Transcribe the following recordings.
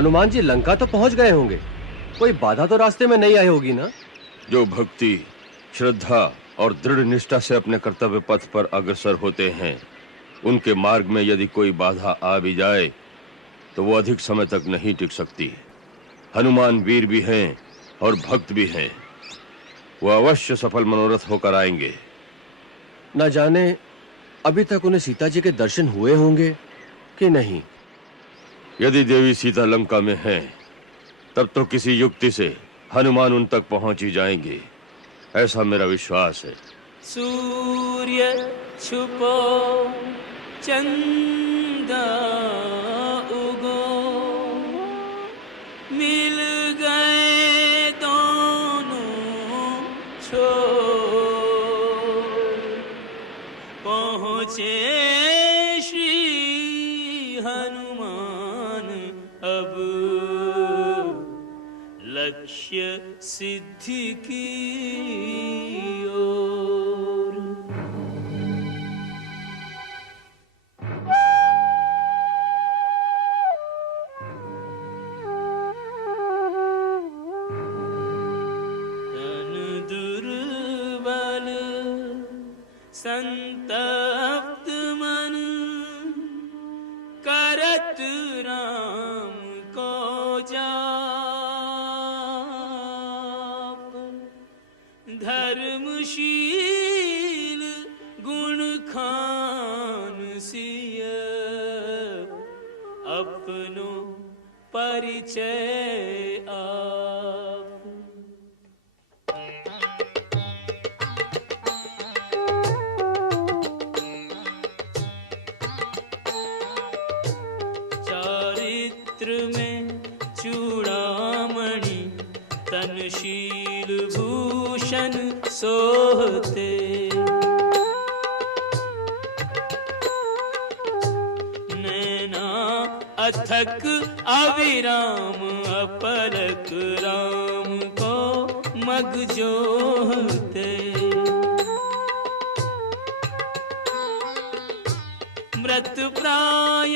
हनुमान जी लंका तो पहुंच गए होंगे, कोई बाधा तो रास्ते में नहीं आई होगी ना? जो भक्ति, श्रद्धा और दृढ़ निष्ठा से अपने कर्तव्य पथ पर अग्रसर होते हैं, उनके मार्ग में यदि कोई बाधा आ भी जाए तो वो अधिक समय तक नहीं टिक सकती। हनुमान वीर भी हैं और भक्त भी हैं। वो अवश्य सफल मनोरथ होकर आएंगे। न जाने अभी तक उन्हें सीता जी के दर्शन हुए होंगे कि नहीं। यदि देवी सीता लंका में हैं, तब तो किसी युक्ति से हनुमान उन तक पहुंच ही जाएंगे, ऐसा मेरा विश्वास है। सूर्य छुपो चंदा उगो, मिल गए दोनों छोर, पहुँचे श्री हनुमान अब लक्ष्य सिद्धि की ओर। तन दुर्बल संतप्त मन, करत राम को जाप, धर्मशील गुण खान सिय, अपनो परिचय आप। चारित्र में चूड़ामणि, तनशील भूषण सोहते, नैना अथक अविराम, अपलक राम को मग जोहते। मृत प्राय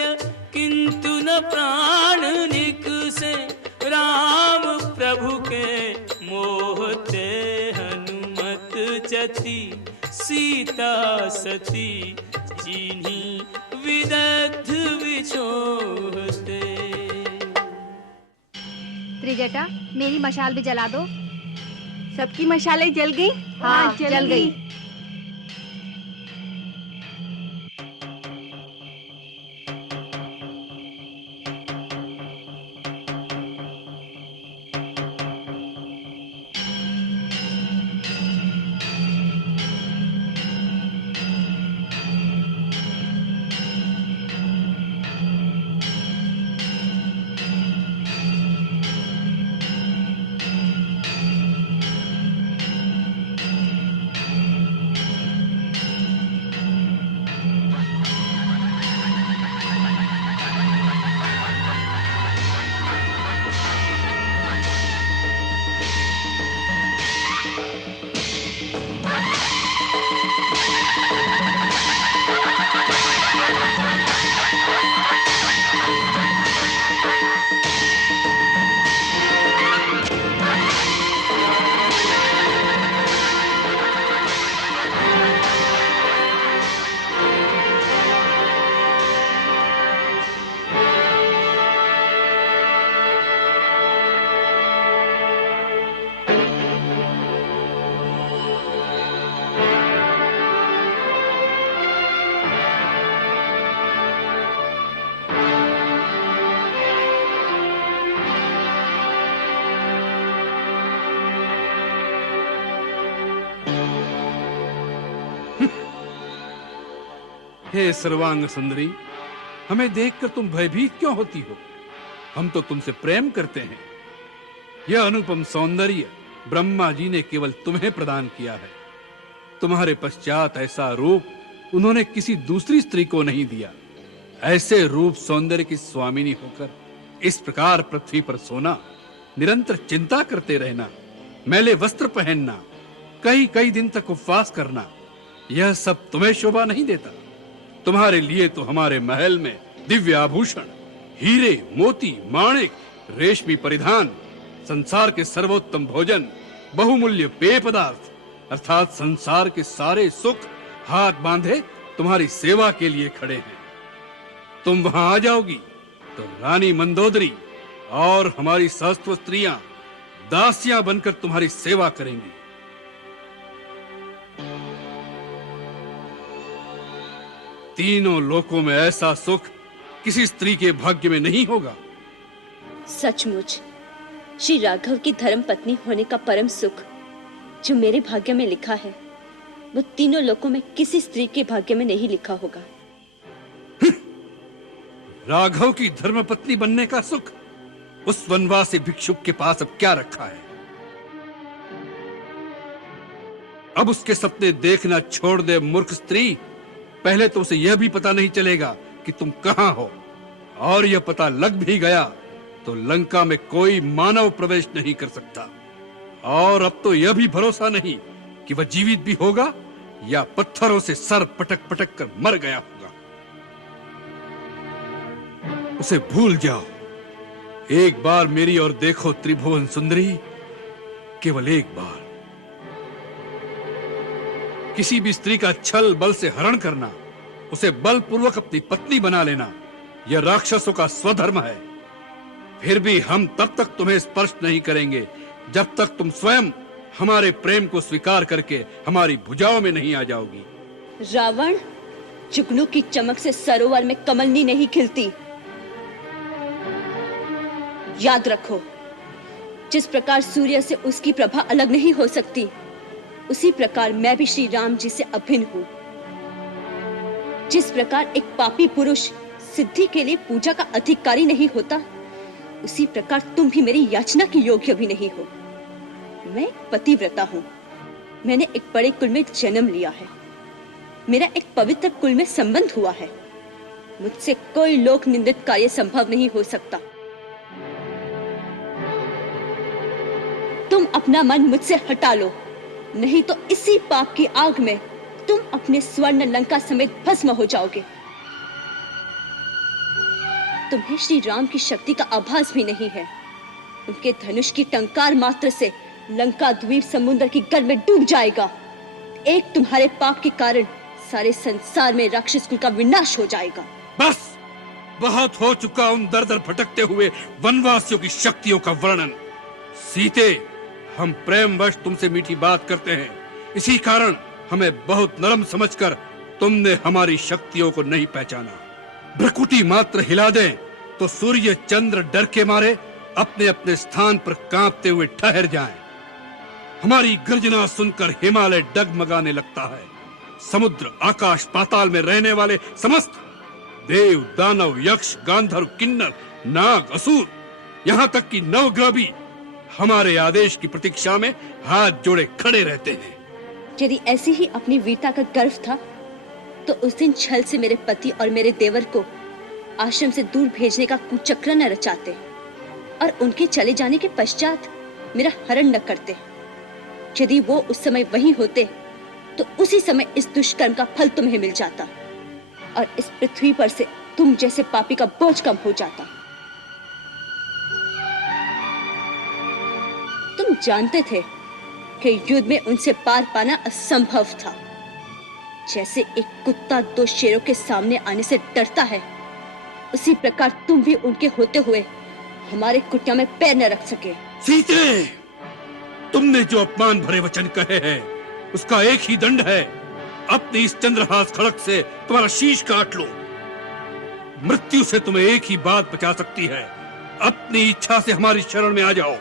किंतु न प्राण निकसे, राम प्रभु के मोहते। हनुमत जति सीता सती, जिन्हीं विदग्ध विछोहते। त्रिजटा, मेरी मशाल भी जला दो। सबकी मशालें जल गई? हाँ, जल गई। हे सर्वांग सुंदरी, हमें देखकर तुम भयभीत क्यों होती हो? हम तो तुमसे प्रेम करते हैं। यह अनुपम सौंदर्य ब्रह्मा जी ने केवल तुम्हें प्रदान किया है। तुम्हारे पश्चात ऐसा रूप उन्होंने किसी दूसरी स्त्री को नहीं दिया। ऐसे रूप सौंदर्य की स्वामिनी होकर इस प्रकार पृथ्वी पर सोना, निरंतर चिंता करते रहना, मैले वस्त्र पहनना, कई कई दिन तक उपवास करना, यह सब तुम्हें शोभा नहीं देता। तुम्हारे लिए तो हमारे महल में दिव्य आभूषण, हीरे, मोती, माणिक, रेशमी परिधान, संसार के सर्वोत्तम भोजन, बहुमूल्य पेय पदार्थ अर्थात संसार के सारे सुख हाथ बांधे तुम्हारी सेवा के लिए खड़े हैं। तुम वहां आ जाओगी तो रानी मंदोदरी और हमारी सहस्त्र स्त्रियां दासियां बनकर तुम्हारी सेवा करेंगी। तीनों लोकों में ऐसा सुख किसी स्त्री के भाग्य में नहीं होगा। सचमुच श्री राघव की धर्म पत्नी होने का परम सुख जो मेरे भाग्य में लिखा है, वो तीनों लोकों में किसी स्त्री के भाग्य में नहीं लिखा होगा। राघव की धर्मपत्नी बनने का सुख उस वनवासी भिक्षुक के पास अब क्या रखा है? अब उसके सपने देखना छोड़ दे मूर्ख स्त्री। पहले तो उसे यह भी पता नहीं चलेगा कि तुम कहां हो, और यह पता लग भी गया तो लंका में कोई मानव प्रवेश नहीं कर सकता। और अब तो यह भी भरोसा नहीं कि वह जीवित भी होगा या पत्थरों से सर पटक पटक कर मर गया होगा। उसे भूल जाओ। एक बार मेरी ओर देखो त्रिभुवन सुंदरी, केवल एक बार। किसी भी स्त्री का छल बल से हरण करना, उसे बलपूर्वक अपनी पत्नी बना लेना, यह राक्षसों का स्वधर्म है। फिर भी हम तब तक तुम्हें स्पर्श नहीं करेंगे जब तक तुम स्वयं हमारे प्रेम को स्वीकार करके हमारी भुजाओं में नहीं आ जाओगी। रावण, जुगनू की चमक से सरोवर में कमलनी नहीं खिलती। याद रखो, जिस प्रकार सूर्य से उसकी प्रभा अलग नहीं हो सकती, उसी प्रकार मैं भी श्री राम जी से अभिन्न हूं। जिस प्रकार एक पापी पुरुष सिद्धि के लिए पूजा का अधिकारी नहीं होता, उसी प्रकार तुम भी मेरी याचना के योग्य भी नहीं हो। मैं एक पतिव्रता हूं। मैंने एक बड़े कुल में जन्म लिया है। मेरा एक पवित्र कुल में संबंध हुआ है। मुझसे कोई लोक निंदित कार्य संभव नहीं हो सकता। तुम अपना मन मुझसे हटा लो, नहीं तो इसी पाप की आग में तुम अपने स्वर्ण लंका समेत भस्म हो जाओगे। तुम्हें श्री राम की शक्ति का आभास भी नहीं है। उनके धनुष की टंकार मात्र से लंका द्वीप समुद्र की गल में डूब जाएगा। एक तुम्हारे पाप के कारण सारे संसार में राक्षस कुल का विनाश हो जाएगा। बस, बहुत हो चुका उन दर दर भटकते हुए वनवासियों की शक्तियों का वर्णन। सीते, हम प्रेमवश तुमसे मीठी बात करते हैं, इसी कारण हमें बहुत नरम समझकर तुमने हमारी शक्तियों को नहीं पहचाना। भ्रकुटी मात्र हिला दें तो सूर्य चंद्र डर के मारे अपने अपने स्थान पर कांपते हुए ठहर जाएं। हमारी गर्जना सुनकर हिमालय डगमगाने लगता है। समुद्र, आकाश, पाताल में रहने वाले समस्त देव, दानव, यक्ष, गांधर्व, किन्नर, नाग, असुर, यहाँ तक कि नवग्रह भी हमारे आदेश की प्रतीक्षा में हाथ जोड़े खड़े रहते हैं। यदि ऐसी ही अपनी वीरता का गर्व था तो उस दिन छल से मेरे पति और मेरे देवर को आश्रम से दूर भेजने का कुचक्र न रचाते और उनके चले जाने के पश्चात मेरा हरण न करते। यदि वो उस समय वहीं होते तो उसी समय इस दुष्कर्म का फल तुम्हें मिल जाता और इस पृथ्वी पर से तुम जैसे पापी का बोझ कम हो जाता। तुम जानते थे कि युद्ध में उनसे पार पाना असंभव था। जैसे एक कुत्ता दो शेरों के सामने आने से डरता है, उसी प्रकार तुम भी उनके होते हुए हमारे कुटिया में पैर न रख सके। सीते, तुमने जो अपमान भरे वचन कहे हैं, उसका एक ही दंड है। अपनी इस चंद्रहास खड़ग से तुम्हारा शीश काट लो। मृत्यु से तुम्हें एक ही बात बचा सकती है, अपनी इच्छा से हमारी शरण में आ जाओ।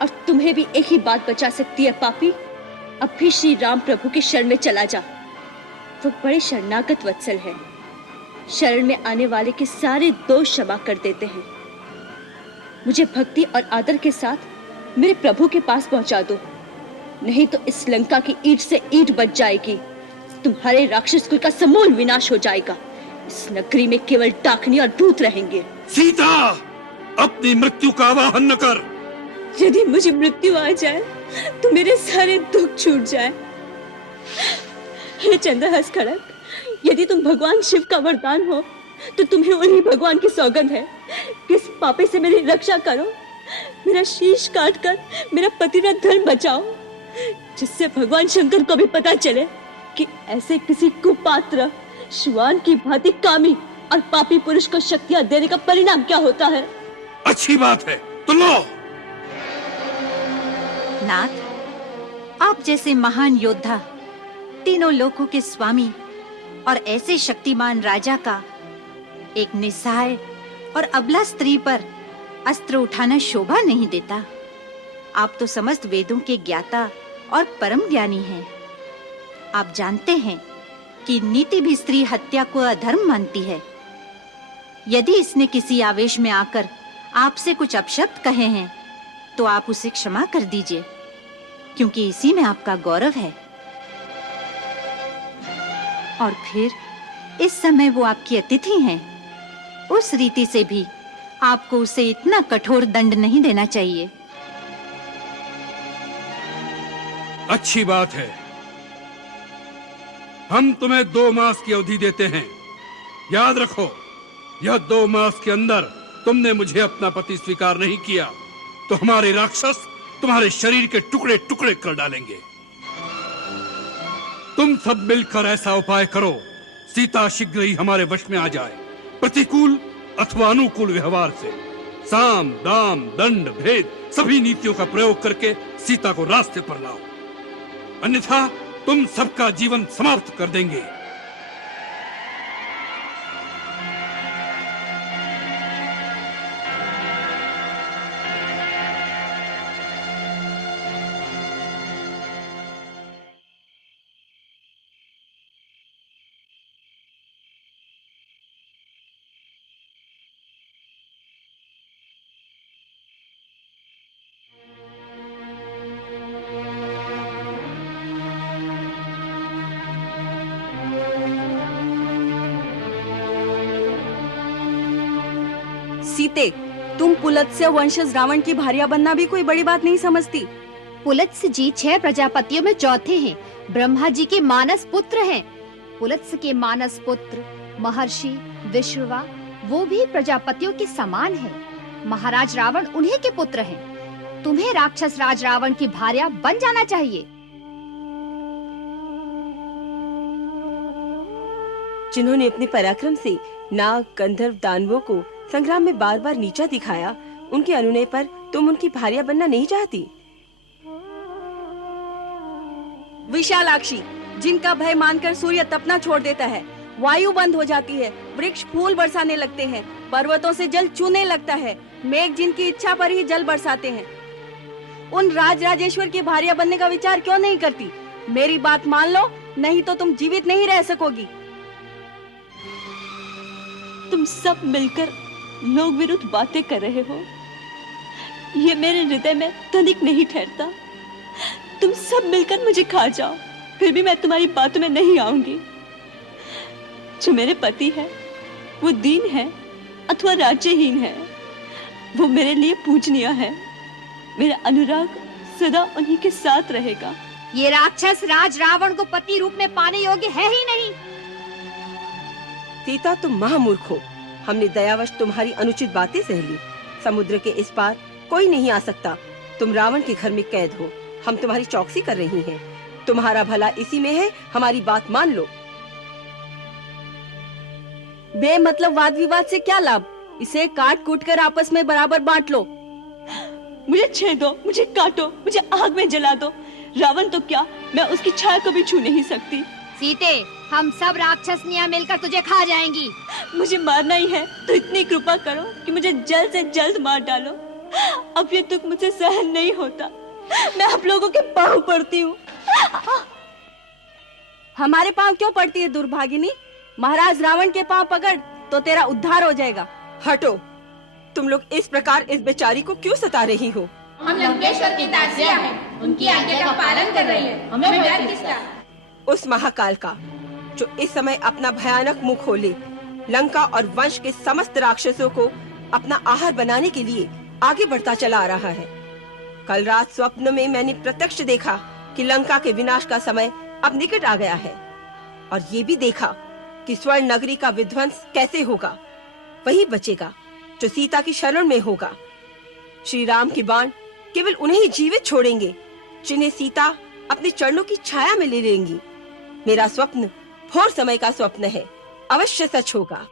और तुम्हें भी एक ही बात बचा सकती है पापी, अब भी श्री राम प्रभु की शरण में चला जा। वो बड़े शरणागत वत्सल है, शरण में आने वाले के सारे दोष क्षमा कर देते हैं। मुझे भक्ति और आदर के साथ मेरे प्रभु के पास पहुंचा दो, नहीं तो इस लंका की ईंट से ईंट बच जाएगी। तुम्हारे राक्षस कुल का समूल विनाश हो जाएगा। इस नगरी में केवल डाकनी और दूत रहेंगे। सीता, अपनी मृत्यु का आवाहन न कर। यदि मुझे मृत्यु आ जाए तो मेरे सारे दुख छूट जाए। हे चंद्रहास खड़ग, यदि तुम भगवान शिव का वरदान हो तो तुम्हें उन्हीं भगवान की सौगंध है किस पापी से मेरी रक्षा करो, मेरा शीश काटकर मेरा पतिव्रत धर्म बचाओ, जिससे भगवान शंकर को भी पता चले कि ऐसे किसी कुपात्र श्वान की भांति कामी और पापी पुरुष को शक्तियां देने का परिणाम क्या होता है। अच्छी बात है, तो लो। नाथ, आप जैसे महान योद्धा, तीनों लोकों के स्वामी और ऐसे शक्तिमान राजा का एक निस्सहाय और अबला स्त्री पर अस्त्र उठाना शोभा नहीं देता। आप तो समस्त वेदों के ज्ञाता और परम ज्ञानी हैं। आप जानते हैं कि नीति भी स्त्री हत्या को अधर्म मानती है। यदि इसने किसी आवेश में आकर आपसे कुछ अपशब्द कहे हैं, तो आप उसे क्षमा कर दीजिए, क्योंकि इसी में आपका गौरव है। और फिर इस समय वो आपकी अतिथि हैं। उस रीति से भी आपको उसे इतना कठोर दंड नहीं देना चाहिए। अच्छी बात है। हम तुम्हें 2 मास की अवधि देते हैं। याद रखो, यह 2 मास के अंदर तुमने मुझे अपना पति स्वीकार नहीं किया तो हमारे राक्षस तुम्हारे शरीर के टुकड़े टुकड़े कर डालेंगे। तुम सब मिलकर ऐसा उपाय करो, सीता शीघ्र ही हमारे वश में आ जाए। प्रतिकूल अथवा अनुकूल व्यवहार से साम दाम दंड भेद सभी नीतियों का प्रयोग करके सीता को रास्ते पर लाओ, अन्यथा तुम सबका जीवन समाप्त कर देंगे। सीते, तुम पुलत्स्य वंशज रावण की भार्या बनना भी कोई बड़ी बात नहीं समझती। पुलत्स्य जी 6 प्रजापतियों में चौथे हैं। ब्रह्मा जी के मानस पुत्र हैं। पुलत्स्य के मानस पुत्र महर्षि विश्रवा, वो भी प्रजापतियों के समान हैं। महाराज रावण उन्हीं के पुत्र हैं। तुम्हें राक्षस राज रावण की भार्या बन जाना चाहिए। जिन्होंने अपने पराक्रम से नाग, गंधर्व, दानवों को संग्राम में बार बार नीचा दिखाया, उनके अनुनय पर तुम उनकी भार्या बनना नहीं चाहती। विशालाक्षी, जिनका भय मानकर सूर्य तपना छोड़ देता है, वायु बंद हो जाती है, वृक्ष फूल बरसाने लगते हैं, पर्वतों से जल चूने लगता है, मेघ जिनकी इच्छा पर ही जल बरसाते हैं, उन राज राजेश्वर की भार्या बनने का विचार क्यों नहीं करती? मेरी बात मान लो, नहीं तो तुम जीवित नहीं रह सकोगी। तुम सब मिलकर लोक विरुद्ध बातें कर रहे हो, ये मेरे हृदय में तनिक नहीं ठहरता। तुम सब मिलकर मुझे खा जाओ, फिर भी मैं तुम्हारी बातों में नहीं आऊंगी। जो मेरे पति है वो दीन है अथवा राज्यहीन है, वो मेरे लिए पूजनीय है। मेरा अनुराग सदा उन्हीं के साथ रहेगा। ये राक्षस राज रावण को पति रूप में पाने योग्य है ही नहीं। सीता, तुम महामूर्ख हो। हमने दयावश तुम्हारी अनुचित बातें सह ली। समुद्र के इस पार कोई नहीं आ सकता। तुम रावण के घर में कैद हो। हम तुम्हारी चौकसी कर रही हैं। तुम्हारा भला इसी में है, हमारी बात मान लो। बेमतलब वाद विवाद से क्या लाभ? इसे काट कूट कर आपस में बराबर बांट लो। मुझे छेदो, मुझे काटो, मुझे आग में जला दो। रावण तो क्या, मैं उसकी छाया को भी छू नहीं सकती। सीते, हम सब राक्षसनियां मिलकर तुझे खा जाएंगी। मुझे मारना ही है तो इतनी कृपा करो कि मुझे जल्द से जल्द मार डालो। अब ये दुख मुझे सहन नहीं होता। मैं आप लोगों के पांव पड़ती हूँ। हमारे पांव क्यों पड़ती है दुर्भागिनी? महाराज रावण के पांव पकड़ तो तेरा उद्धार हो जाएगा। हटो, तुम लोग इस प्रकार इस बेचारी को क्यों सता रही हो? हम लंकेश्वर की दासियां हैं, उनकी आज्ञा का पालन कर रही हैं। हमें डर किसका? उस महाकाल का जो इस समय अपना भयानक मुख खोले लंका और वंश के समस्त राक्षसों को अपना आहार बनाने के लिए आगे बढ़ता चला आ रहा है। कल रात स्वप्न में मैंने प्रत्यक्ष देखा कि लंका के विनाश का समय अब निकट आ गया है, और ये भी देखा कि स्वर्ण नगरी का विध्वंस कैसे होगा। वही बचेगा जो सीता की शरण में होगा। श्री राम के बाण केवल उन्हें ही जीवित छोड़ेंगे जिन्हें सीता अपने चरणों की छाया में ले लेंगी। मेरा स्वप्न घोर समय का स्वप्न है, अवश्य सच होगा।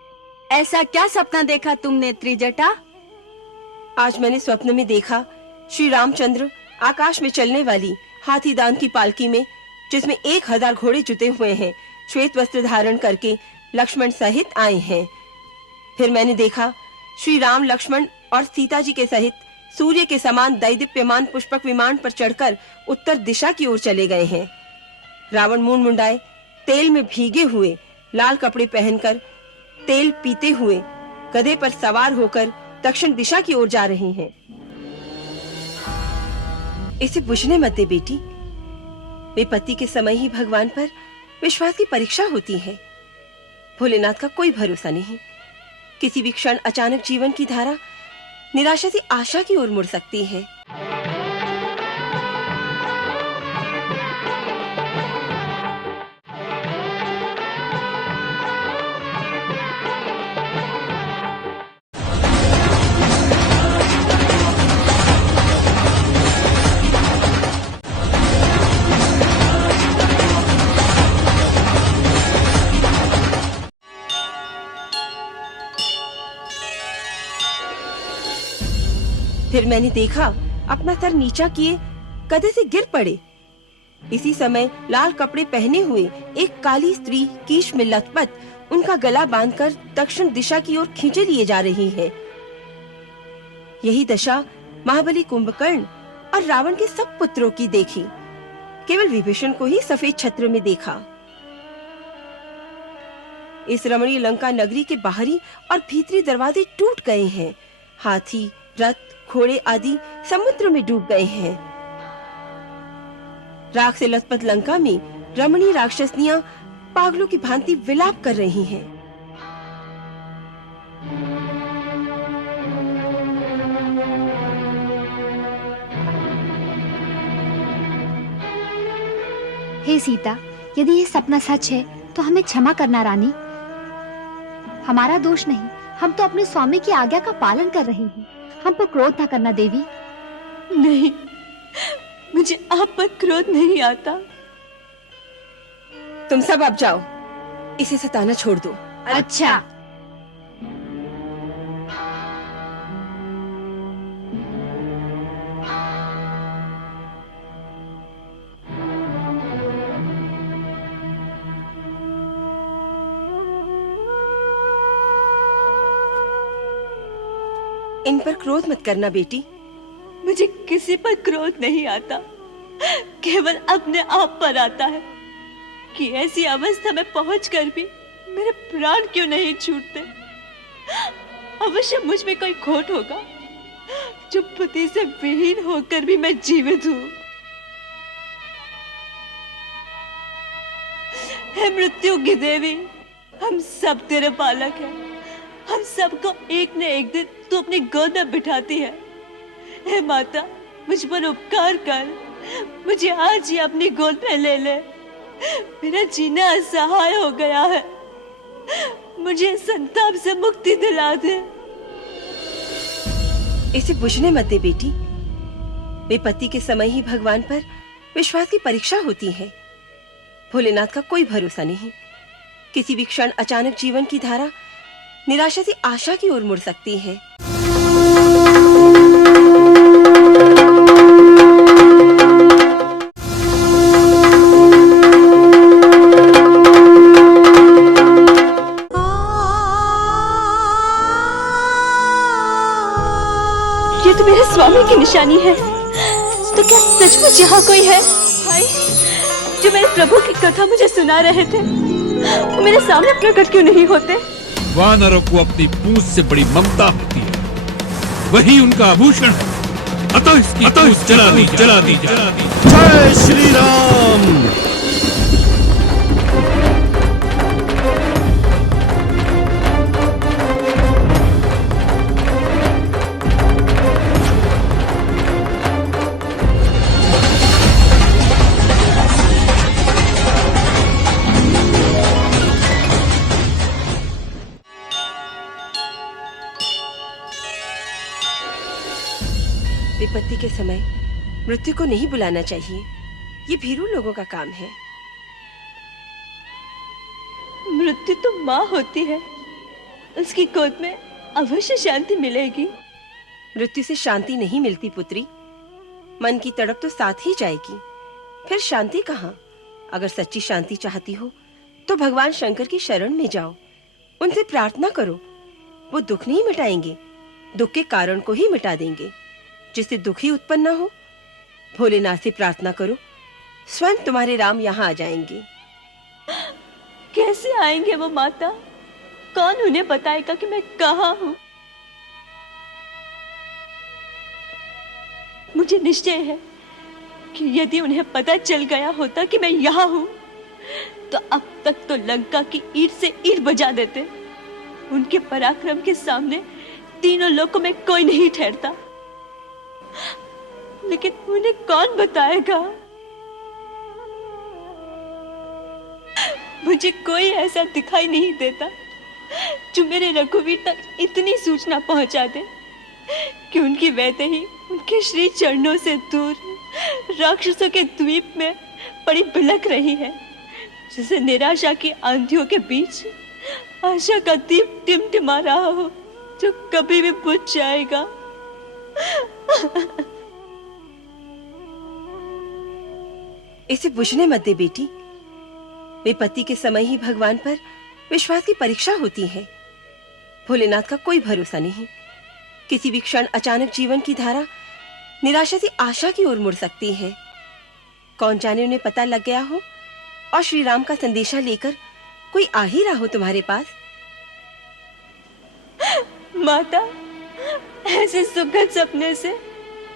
ऐसा क्या सपना देखा तुमने त्रिजटा? आज मैंने स्वप्न में देखा श्री रामचंद्र आकाश में चलने वाली हाथीदान की पालकी में, जिसमें 1000 घोड़े जुते हुए हैं, श्वेत वस्त्र धारण करके लक्ष्मण सहित आए हैं। फिर मैंने देखा श्री राम लक्ष्मण और सीता जी के सहित सूर्य के समान दैदीप्यमान पुष्पक विमान पर चढ़कर उत्तर दिशा की ओर चले गए हैं। रावण मूंड मुंडाए तेल में भीगे हुए, लाल कपड़े पहनकर, तेल पीते हुए गधे पर सवार होकर दक्षिण दिशा की ओर जा रहे हैं। इसे बुझने मत दे बेटी। विपत्ति के समय ही भगवान पर विश्वास की परीक्षा होती है। भोलेनाथ का कोई भरोसा नहीं। किसी भी क्षण अचानक जीवन की धारा निराशा से आशा की ओर मुड़ सकती है। फिर मैंने देखा अपना सर नीचा किए गधे से गिर पड़े। इसी समय लाल कपड़े पहने हुए एक काली स्त्री कीश में लथपथ उनका गला बांधकर दक्षिण दिशा की ओर खींचे लिए जा रही है। यही दशा महाबली कुंभकर्ण और रावण के सब पुत्रों की देखी। केवल विभीषण को ही सफेद छत्र में देखा। इस रमणीय लंका नगरी के बाहरी और भीतरी दरवाजे टूट गए हैं। हाथी, रथ, घोड़े आदि समुद्र में डूब गए हैं। राख से लथपथ लंका में रमणीय राक्षसनियां पागलों की भांति विलाप कर रही हैं। हे सीता, यदि ये सपना सच है तो हमें क्षमा करना रानी। हमारा दोष नहीं, हम तो अपने स्वामी की आज्ञा का पालन कर रहे हैं। हम पर क्रोध न करना देवी। नहीं, मुझे आप पर क्रोध नहीं आता। तुम सब अब जाओ, इसे सताना छोड़ दो। अच्छा। इन पर क्रोध मत करना बेटी। मुझे किसी पर क्रोध नहीं आता, केवल अपने आप पर आता है कि ऐसी अवस्था में पहुंचकर भी मेरे प्राण क्यों नहीं छूटते। अवश्य मुझ में कोई खोट होगा, जो पति से विहीन होकर भी मैं जीवित हूं। हे मृत्यु की देवी, हम सब तेरे बालक हैं। हम सबको एक न एक दिन तू अपनी गोद में बिठाती है। हे माता, मुझ पर उपकार कर, मुझे आज ही अपनी गोद में ले ले। मेरा जीना असहाय हो गया है, मुझे संताप से मुक्ति दिला दे। इसे बुझने मत दे बेटी। विपत्ति के समय ही भगवान पर विश्वास की परीक्षा होती है। भोलेनाथ का कोई भरोसा नहीं। किसी भी क्षण अचानक जीवन की धारा निराशा से आशा की ओर मुड़ सकती है। ये तो मेरे स्वामी की निशानी है। तो क्या सचमुच यहाँ कोई है? भाई, जो मेरे प्रभु की कथा मुझे सुना रहे थे, वो मेरे सामने प्रकट क्यों नहीं होते? वानरों को अपनी पूंछ से बड़ी ममता होती है, वही उनका आभूषण है। अतः इसकी पूंछ जला दी। जय श्री राम। समय मृत्यु को नहीं बुलाना चाहिए। ये भीरू लोगों का काम है। मृत्यु तो माँ होती है, उसकी गोद में अवश्य शांति मिलेगी। मृत्यु से शांति नहीं मिलती पुत्री, मन की तड़प तो साथ ही जाएगी, फिर शांति कहाँ? अगर सच्ची शांति चाहती हो तो भगवान शंकर की शरण में जाओ, उनसे प्रार्थना करो। वो दुख नहीं मिटाएंगे, दुख के कारण को ही मिटा देंगे, जिससे दुख ही उत्पन्न न हो। भोलेनाथ से प्रार्थना करो, स्वयं तुम्हारे राम यहाँ आ जाएंगे। कैसे आएंगे वो माता? कौन उन्हें बताएगा कि मैं कहाँ हूँ? मुझे निश्चय है कि यदि उन्हें पता चल गया होता कि मैं यहाँ हूँ, तो अब तक तो लंका की ईंट से ईंट बजा देते। उनके पराक्रम के सामने तीनों लोगों में कोई नहीं ठहरता। लेकिन उन्हें कौन बताएगा? मुझे कोई ऐसा दिखाई नहीं देता जो मेरे रघुवीर तक इतनी सूचना पहुंचा दे कि उनकी वैदेही उनके श्री चरणों से दूर राक्षसों के द्वीप में पड़ी बिलख रही है, जिसे निराशा की आंधियों के बीच आशा का दीप टिमटिमा रहा हो, जो कभी भी बुझ जाएगा। इसे बुझने मत दे बेटी। विपत्ति के समय ही भगवान पर विश्वास की परीक्षा होती है। भोलेनाथ का कोई भरोसा नहीं, किसी भी क्षण अचानक जीवन की धारा निराशा से आशा की ओर मुड़ सकती है। कौन जाने उन्हें पता लग गया हो और श्री राम का संदेशा लेकर कोई आ ही रहा हो तुम्हारे पास। माता, ऐसे सुखद सपने से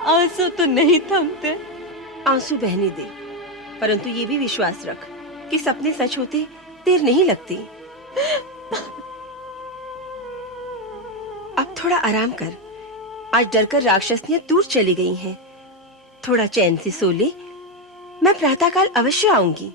आंसू तो नहीं थमते। आंसू बहने दे, परंतु ये भी विश्वास रख कि सपने सच होते देर नहीं लगती। अब थोड़ा आराम कर। आज डरकर राक्षसनियां दूर चली गई हैं। थोड़ा चैन से सो ले, मैं प्रातःकाल अवश्य आऊंगी।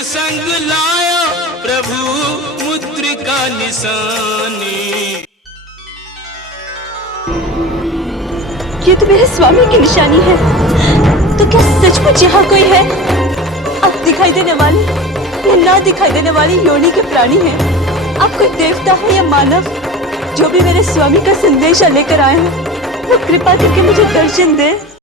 संग लाया प्रभु मुद्रिका निशानी। ये तो मेरे स्वामी की निशानी है। तो क्या सचमुच यहाँ कोई है? अब दिखाई देने वाली या ना दिखाई देने वाली योनि के प्राणी हैं। अब कोई देवता है या मानव, जो भी मेरे स्वामी का संदेशा लेकर आए हैं, वो कृपा करके मुझे दर्शन दे।